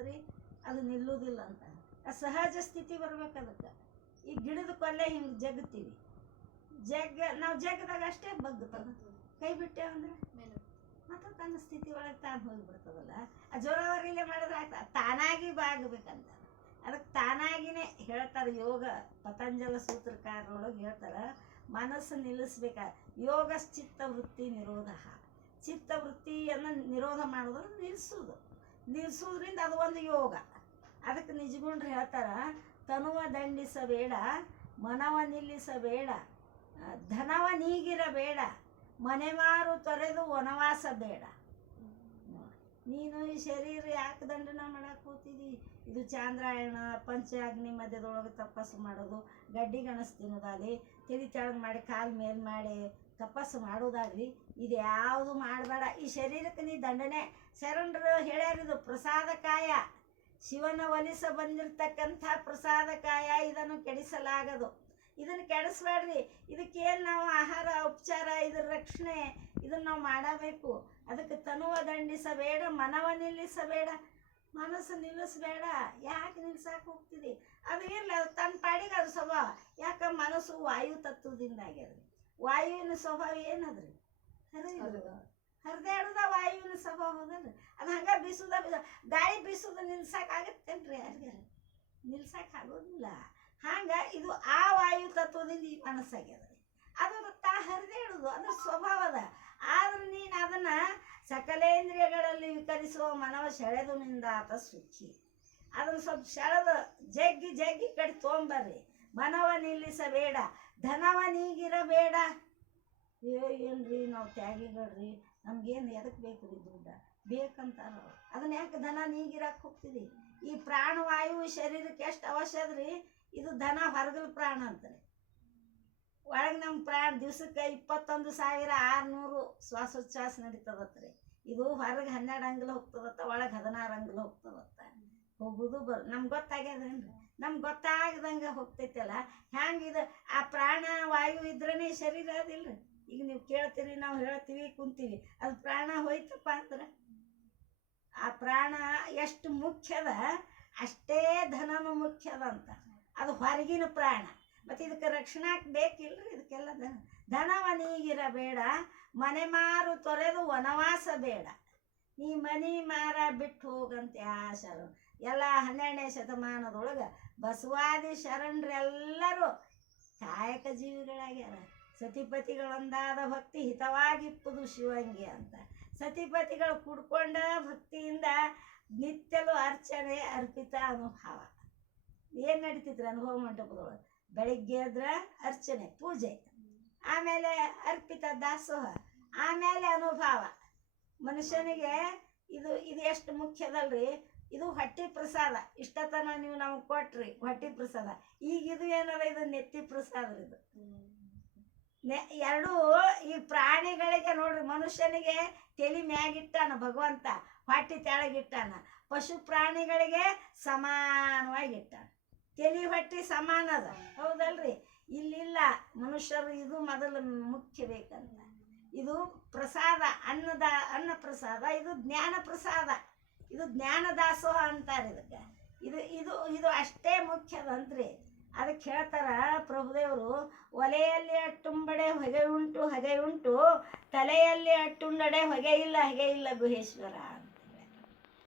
ಆಗ್ತದ್ರಿ ಅದು ನಿಲ್ಲುವುದಿಲ್ಲ ಅಂತ. ಆ ಸಹಜ ಸ್ಥಿತಿ ಬರ್ಬೇಕು ಅದಕ್ಕೆ. ಈ ಗಿಡದ ಕೊಲ್ಲೆ ಹಿಂಗೆ ಜಗ್ತೀವಿ. ಜಗ್ಗ, ನಾವು ಜಗ್ಗದಾಗ ಅಷ್ಟೇ ಬಗ್ಗತದ ಕೈ ಬಿಟ್ಟೆ ಅಂದ್ರೆ? ಮತ್ತೆ ತನ್ನ ಸ್ಥಿತಿ ಒಳಗೆ ತಾನು ಹೋಗಿಬಿಡ್ತದಲ್ಲ. ಆ ಜೋರಾವರಿಲೇ ಮಾಡಿದ್ರೆ ಆಯ್ತು. ತಾನಾಗಿ ಬಾಗಬೇಕಂತ. ಅದಕ್ಕೆ ತಾನಾಗಿನೇ ಹೇಳ್ತಾರೆ ಯೋಗ. ಪತಂಜಲ ಸೂತ್ರಕಾರರೊಳಗೆ ಹೇಳ್ತಾರೆ, ಮನಸ್ಸು ನಿಲ್ಲಿಸ್ಬೇಕ. ಯೋಗ ಚಿತ್ತ ವೃತ್ತಿ ನಿರೋಧ. ಚಿತ್ತ ವೃತ್ತಿಯನ್ನು ನಿರೋಧ ಮಾಡೋದ್ರೆ ನಿಲ್ಲಿಸೋದು ನಿಲ್ಲಿಸೋದ್ರಿಂದ ಅದು ಒಂದು ಯೋಗ ಅದಕ್ಕೆ ನಿಜಗುಂಡ್ರು ಹೇಳ್ತಾರ, ತನುವ ದಂಡಿಸಬೇಡ, ಮನವ ನಿಲ್ಲಿಸಬೇಡ, ಧನವ ನೀಗಿರಬೇಡ, ಮನೆ ಮಾರು ತೊರೆದು ವನವಾಸ ಬೇಡ. ನೀನು ಈ ಶರೀರ ಯಾಕೆ ದಂಡನ ಮಾಡಕ್ಕೆ ಕೂತಿದಿ? ಇದು ಚಾಂದ್ರಾಯಣ, ಪಂಚಾಗ್ನಿ ಮಧ್ಯದೊಳಗೆ ತಪಸ್ಸು ಮಾಡೋದು, ಗಡ್ಡಿ ಗಣಸ್ ತಿನ್ನೋದಾಗಲಿ ತಿಳಿ ತೆಳಗ್ ಮಾಡಿ ಕಾಲು ಮೇಲೆ ಮಾಡಿ ತಪಸ್ಸು ಮಾಡೋದಾಗಲಿ, ಇದು ಯಾವುದು ಮಾಡಬೇಡ. ಈ ಶರೀರಕ್ಕೆ ನೀ ದಂಡನೆ. ಶರಣರು ಹೇಳ್ಯಾರಿದು ಪ್ರಸಾದ ಕಾಯ ಶಿವನ ಒಲಿಸ ಬಂದಿರತಕ್ಕಂಥ ಪ್ರಸಾದ ಕಾಯ ಇದನ್ನು ಕೆಡಿಸಲಾಗದು. ಇದನ್ನು ಕೆಡಿಸ್ಬೇಡ್ರಿ. ಇದಕ್ಕೇನು ನಾವು ಆಹಾರ, ಉಪಚಾರ, ಇದ್ರ ರಕ್ಷಣೆ. ಇದನ್ನು ನಾವು ಮಾಡಬೇಕು. ಅದಕ್ಕೆ ತನುವ ದಂಡಿಸಬೇಡ ಮನವ ನಿಲ್ಲಿಸಬೇಡ ಮನಸ್ಸು ನಿಲ್ಲಿಸಬೇಡ. ಯಾಕೆ ನಿಲ್ಸಕ್ಕೆ ಹೋಗ್ತಿದ್ದಿ ಅದು ಇರಲಿ ಅದು ತನ್ನ ಪಾಡಿಗೆ ಅದು ಸ್ವಭಾವ. ಯಾಕೆ ಮನಸ್ಸು ವಾಯು ತತ್ವದಿಂದ ಆಗ್ಯದ್ರಿ ವಾಯುವಿನ ಸ್ವಭಾವ ಏನದ್ರಿ? ಹರಿದಾಡುದ ವಾಯುವಿನ ಸ್ವಭಾವ ಅದಲ್ರಿ ಅದು ಹಂಗೆ ಬೀಸುದ ಬೀಸ ಗಾಳಿ ಬೀಸುದ ನಿಲ್ಸಕ್ಕಾಗತ್ತೇನ್ರಿ ಯಾರಿಗಾರ? ನಿಲ್ಸಕ್ಕಾಗೋದಿಲ್ಲ ಹಂಗ ಇದು ಆ ವಾಯು ತತ್ವದಿಂದ ಈ ಮನಸ್ಸಾಗ್ಯದ ಅದು ತಾ ಹರಿದಾಡುದು ಅದ್ರ ಸ್ವಭಾವ ಅದ. ಆದ್ರೆ ನೀನು ಅದನ್ನ ಸಕಲೇಂದ್ರಿಯಗಳಲ್ಲಿ ವಿಕರಿಸುವ ಮನವ ಸೆಳೆದು ನಿಂದಾತ ಸುಖಿ. ಅದನ್ನು ಸ್ವಲ್ಪ ಸೆಳೆದು ಜಗ್ಗಿ ಜಗ್ಗಿ ಕಡೆ ತೊಗೊಂಬರ್ರಿ. ಮನವ ನಿಲ್ಲಿಸಬೇಡ, ಧನವ ನೀಗಿರಬೇಡ. ಏ ಏನ್ರಿ ನಾವು ತ್ಯಾಗಿಗಳ್ರಿ? ನಮ್ಗೇನು ಎದಕ್ಕೆ ಬೇಕು ರೀ ದುಡ್ಡು? ಬೇಕಂತಾರ. ಅದನ್ನ ಯಾಕೆ ಧನ ನೀಗಿರಕ್ಕೆ ಹೋಗ್ತೀರಿ? ಈ ಪ್ರಾಣವಾಯು ಶರೀರಕ್ಕೆ ಎಷ್ಟು ಅವಶ್ಯ ಅದ್ರಿ? ಇದು ಧನ ಹೊರಗಲ್ ಪ್ರಾಣ ಅಂತಾರೆ. ಒಳಗೆ ನಮ್ಮ ಪ್ರಾಣ ದಿವ್ಸಕ್ಕೆ ಇಪ್ಪತ್ತೊಂದು ಸಾವಿರ ಆರುನೂರು ಶ್ವಾಸೋಚ್ಛ್ವಾಸ ನಡೀತದತ್ರಿ. ಇದು ಹೊರಗೆ ಹನ್ನೆರಡು ಅಂಗ್ಲ ಹೋಗ್ತದತ್ತ, ಒಳಗೆ ಹದಿನಾರು ಅಂಗ್ಲ ಹೋಗ್ತದತ್ತ. ಹೋಗುದು ಬರ್ ನಮ್ಗೆ ಗೊತ್ತಾಗ್ಯದೇನ್ರಿ? ನಮ್ಗೆ ಗೊತ್ತಾಗದಂಗೆ ಹೋಗ್ತೈತಲ್ಲ ಹ್ಯಾಂಗಿದು ಆ ಪ್ರಾಣ ವಾಯು ಇದ್ರೇ ಶರೀರ ಅದಿಲ್ರಿ? ಈಗ ನೀವು ಕೇಳ್ತೀರಿ, ನಾವು ಹೇಳ್ತೀವಿ, ಕುಂತೀವಿ, ಅದು ಪ್ರಾಣ ಹೋಯ್ತಪ್ಪ ಅಂದ್ರೆ? ಆ ಪ್ರಾಣ ಎಷ್ಟು ಮುಖ್ಯದ, ಅಷ್ಟೇ ಧನನು ಮುಖ್ಯದ ಅಂತ ಅದು ಹೊರಗಿನ ಪ್ರಾಣ. ಮತ್ತು ಇದಕ್ಕೆ ರಕ್ಷಣಾಕ್ ಬೇಕಿಲ್ರಿ ಇದಕ್ಕೆಲ್ಲ ಧನವನೀಗಿರ ಬೇಡ, ಮನೆ ಮಾರು ತೊರೆದು ವನವಾಸ ಬೇಡ. ನೀ ಮನಿ ಮಾರ ಬಿಟ್ಟು ಹೋಗಂತೆ ಆ ಶರಣ. ಎಲ್ಲ ಹನ್ನೆರಡನೇ ಶತಮಾನದೊಳಗೆ ಬಸವಾದಿ ಶರಣರೆಲ್ಲರೂ ಕಾಯಕ ಜೀವಿಗಳಾಗ್ಯಾರ. ಸತಿಪತಿಗಳೊಂದಾದ ಭಕ್ತಿ ಹಿತವಾಗಿಪ್ಪುದು ಶಿವಂಗಿ ಅಂತ. ಸತಿಪತಿಗಳು ಕುಡ್ಕೊಂಡ ಭಕ್ತಿಯಿಂದ ನಿತ್ಯಲು ಅರ್ಚನೆ ಅರ್ಪಿತ ಅನುಭವ. ಏನು ನಡೀತಿದ್ರು ಅನುಭವ ಮಂಟಪದೊಳಗೆ? ಬೆಳಿಗ್ಗೆ ಎದ್ರ ಅರ್ಚನೆ ಪೂಜೆ. ಆಮೇಲೆ ಅರ್ಪಿತ ದಾಸೋಹ ಆಮೇಲೆ ಅನುಭವ. ಮನುಷ್ಯನಿಗೆ ಇದು ಇದು ಎಷ್ಟು ಮುಖ್ಯದಲ್ರಿ? ಇದು ಹೊಟ್ಟೆ ಪ್ರಸಾದ. ಇಷ್ಟತನ ನೀವು ನಮ್ಗೆ ಕೊಟ್ರಿ ಹೊಟ್ಟೆ ಪ್ರಸಾದ. ಈಗ ಇದು ಏನದ ಇದು? ನೆತ್ತಿ ಪ್ರಸಾದ ಇದು. ನೆ ಎರಡೂ ಈ ಪ್ರಾಣಿಗಳಿಗೆ ನೋಡ್ರಿ ಮನುಷ್ಯನಿಗೆ ತಲೆ ಮ್ಯಾಗಿಟ್ಟಾನ ಭಗವಂತ ಹೊಟ್ಟೆ ತೆಳಗಿಟ್ಟಾನ. ಪಶು ಪ್ರಾಣಿಗಳಿಗೆ ಸಮಾನವಾಗಿ ಇಟ್ಟಾನ ತಲೆ ಹೊಟ್ಟೆ ಸಮಾನ ಅದ. ಹೌದಲ್ರಿ? ಇಲ್ಲಿಲ್ಲ ಮನುಷ್ಯರು ಇದು ಮೊದಲು ಮುಖ್ಯ ಬೇಕಂತ. ಇದು ಪ್ರಸಾದ, ಅನ್ನದ ಅನ್ನ ಪ್ರಸಾದ ಇದು ಜ್ಞಾನ ಪ್ರಸಾದ ಇದು ಜ್ಞಾನ ದಾಸೋಹ ಅಂತಾರೆ ಇದಕ್ಕೆ. ಇದು ಇದು ಇದು ಅಷ್ಟೇ ಮುಖ್ಯದಂತ್ರಿ. ಅದಕ್ಕೆ ಹೇಳ್ತಾರ ಪ್ರಭುದೇವರು, ಒಲೆಯಲ್ಲಿ ಅಟ್ಟುಂಬಡೆ ಹೊಗೆ ಉಂಟು ಹೊಗೆ ಉಂಟು ತಲೆಯಲ್ಲಿ ಅಟ್ಟುಂಡಡೆ ಹೊಗೆ ಇಲ್ಲ ಹೊಗೆ ಇಲ್ಲ ಗುಹೇಶ್ವರ